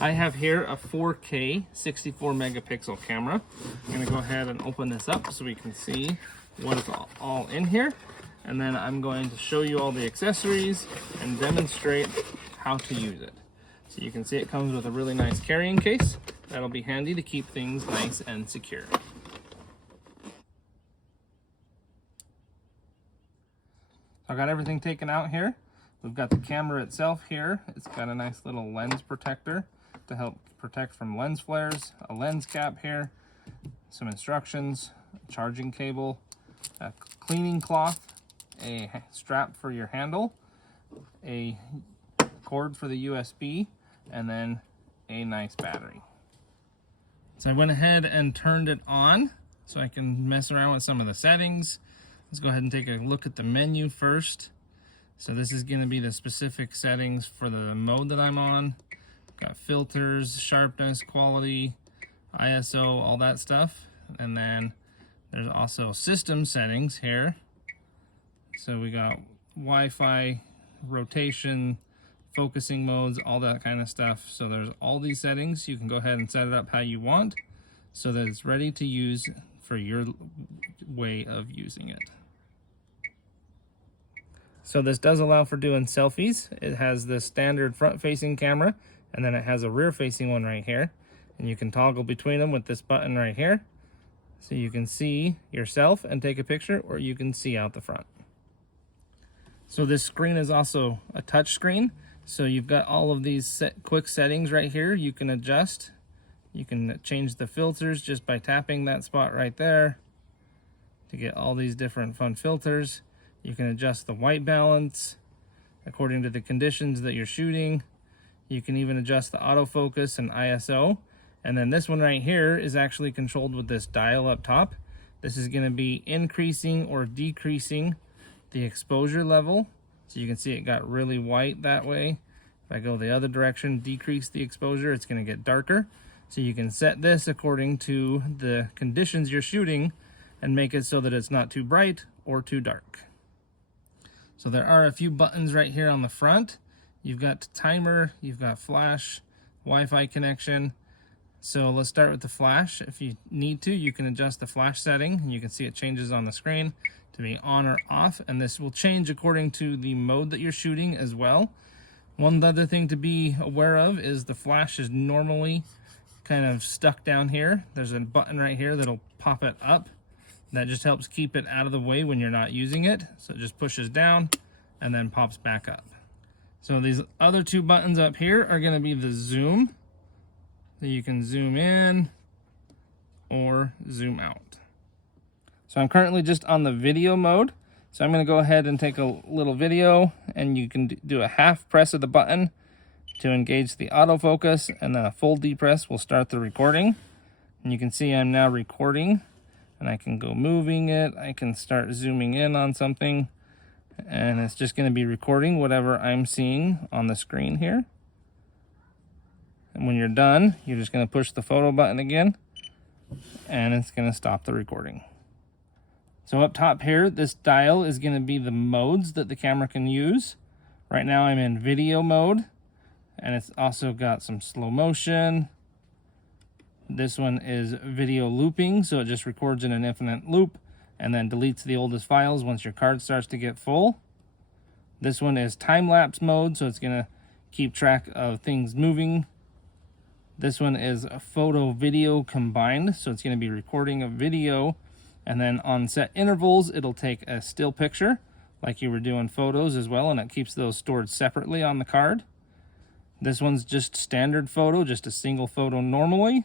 I have here a 4K 64 megapixel camera. I'm gonna go ahead and open this up so we can see what is all in here. And then I'm going to show you all the accessories and demonstrate how to use it. So you can see it comes with a really nice carrying case. That'll be handy to keep things nice and secure. I got everything taken out here. We've got the camera itself here. It's got a nice little lens protector to help protect from lens flares, a lens cap here, some instructions, a charging cable, a cleaning cloth, a strap for your handle, a cord for the USB, and then a nice battery. So I went ahead and turned it on so I can mess around with some of the settings. Let's go ahead and take a look at the menu first. So this is going to be the specific settings for the mode that I'm on. Got filters, sharpness, quality, ISO, all that stuff. And then there's also system settings here. So we got Wi-Fi, rotation, focusing modes, all that kind of stuff. So there's all these settings. You can go ahead and set it up how you want so that it's ready to use for your way of using it. So this does allow for doing selfies. It has the standard front-facing camera, and then it has a rear-facing one right here. And you can toggle between them with this button right here. So you can see yourself and take a picture, or you can see out the front. So this screen is also a touch screen. So you've got all of these quick settings right here you can adjust. You can change the filters just by tapping that spot right there to get all these different fun filters. You can adjust the white balance according to the conditions that you're shooting. You can even adjust the autofocus and ISO. And then this one right here is actually controlled with this dial up top. This is going to be increasing or decreasing the exposure level. So you can see it got really white that way. If I go the other direction, decrease the exposure, it's going to get darker. So you can set this according to the conditions you're shooting and make it so that it's not too bright or too dark. So there are a few buttons right here on the front. You've got timer, you've got flash, Wi-Fi connection. So let's start with the flash. If you need to, you can adjust the flash setting, and you can see it changes on the screen to be on or off, and this will change according to the mode that you're shooting as well. One other thing to be aware of is the flash is normally kind of stuck down here. There's a button right here that'll pop it up. That just helps keep it out of the way when you're not using it. So it just pushes down and then pops back up. So these other two buttons up here are going to be the zoom. So you can zoom in or zoom out. So I'm currently just on the video mode. So I'm going to go ahead and take a little video, and you can do a half press of the button to engage the autofocus, and then a full depress will start the recording. And you can see I'm now recording, and I can go moving it. I can start zooming in on something, and it's just going to be recording whatever I'm seeing on the screen here. And when you're done, you're just going to push the photo button again, and it's going to stop the recording. So up top here, this dial is going to be the modes that the camera can use. Right now I'm in video mode, and it's also got some slow motion. This one is video looping, so it just records in an infinite loop and then deletes the oldest files once your card starts to get full. This one is time-lapse mode, so it's going to keep track of things moving. This one is a photo video combined, so it's going to be recording a video, and then on set intervals it'll take a still picture like you were doing photos as well, and it keeps those stored separately on the card. This one's just standard photo, just a single photo normally.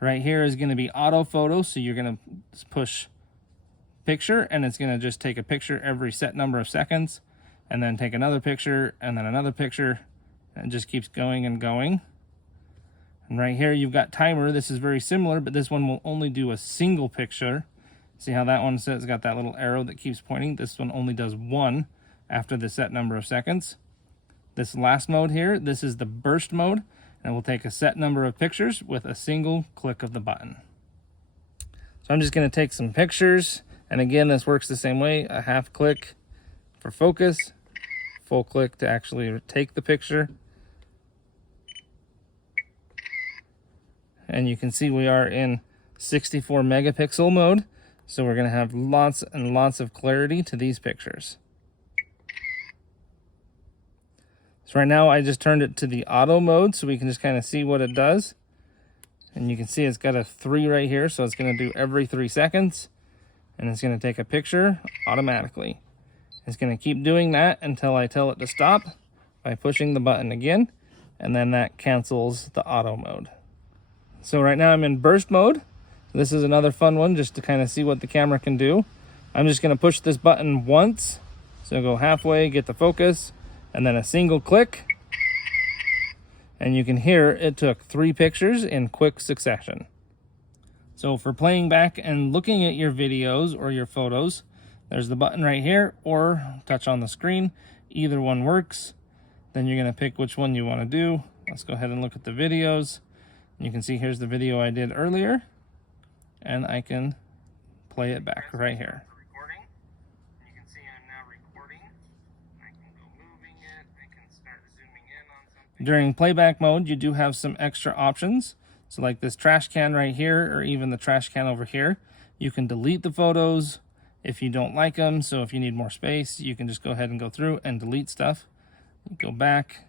Right here is going to be auto photo, so you're going to push picture, and it's going to just take a picture every set number of seconds, and then take another picture, and then another picture, and it just keeps going and going. And right here you've got timer. This is very similar, but this one will only do a single picture. See how that one says it's got that little arrow that keeps pointing? This one only does one after the set number of seconds. This last mode here, this is the burst mode, and it will take a set number of pictures with a single click of the button. So I'm just going to take some pictures, and again, this works the same way. A half click for focus, full click to actually take the picture. And you can see we are in 64 megapixel mode. So we're going to have lots and lots of clarity to these pictures. So right now I just turned it to the auto mode so we can just kind of see what it does. And you can see it's got a 3 right here, so it's going to do every 3 seconds. And it's going to take a picture automatically. It's going to keep doing that until I tell it to stop by pushing the button again. And then that cancels the auto mode. So right now I'm in burst mode. This is another fun one just to kind of see what the camera can do. I'm just going to push this button once. So go halfway, get the focus, and then a single click. And you can hear it took 3 pictures in quick succession. So for playing back and looking at your videos or your photos, there's the button right here, or touch on the screen. Either one works. Then you're going to pick which one you want to do. Let's go ahead and look at the videos. You can see here's the video I did earlier, and I can play it back right here. You can see I'm now recording. I can go moving it. I can start zooming in on something. During playback mode, you do have some extra options. So like this trash can right here, or even the trash can over here, you can delete the photos if you don't like them. So if you need more space, you can just go ahead and go through and delete stuff. Go back.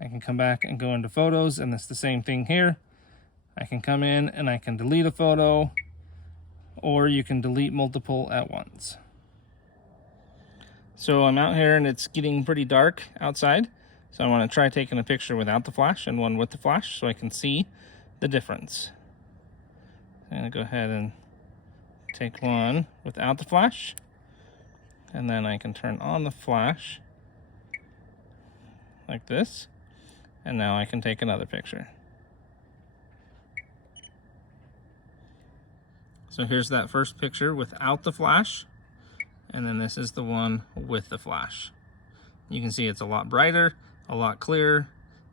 I can come back and go into photos, and it's the same thing here. I can come in and I can delete a photo, or you can delete multiple at once. So I'm out here and it's getting pretty dark outside. So I want to try taking a picture without the flash and one with the flash so I can see the difference. I'm going to go ahead and take one without the flash, and then I can turn on the flash like this. And now I can take another picture. So here's that first picture without the flash. And then this is the one with the flash. You can see it's a lot brighter, a lot clearer,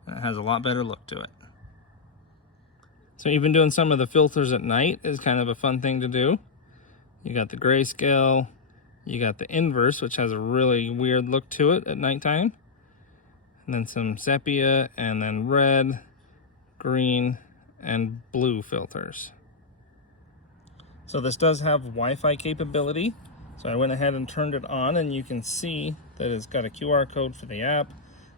and it has a lot better look to it. So even doing some of the filters at night is kind of a fun thing to do. You got the grayscale, you got the inverse, which has a really weird look to it at nighttime. And then some sepia, and then red, green, and blue filters. So this does have Wi-Fi capability. So I went ahead and turned it on, and you can see that it's got a QR code for the app,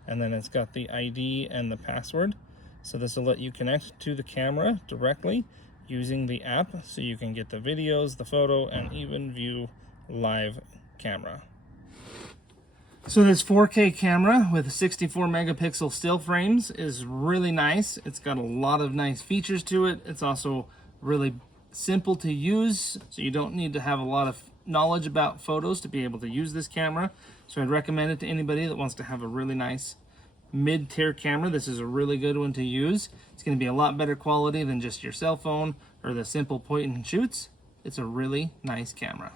and then it's got the ID and the password. So this will let you connect to the camera directly using the app, so you can get the videos, the photo, and even view live camera. So this 4K camera with 64 megapixel still frames is really nice. It's got a lot of nice features to it. It's also really simple to use, so you don't need to have a lot of knowledge about photos to be able to use this camera. So I'd recommend it to anybody that wants to have a really nice mid-tier camera. This is a really good one to use. It's going to be a lot better quality than just your cell phone or the simple point and shoots. It's a really nice camera.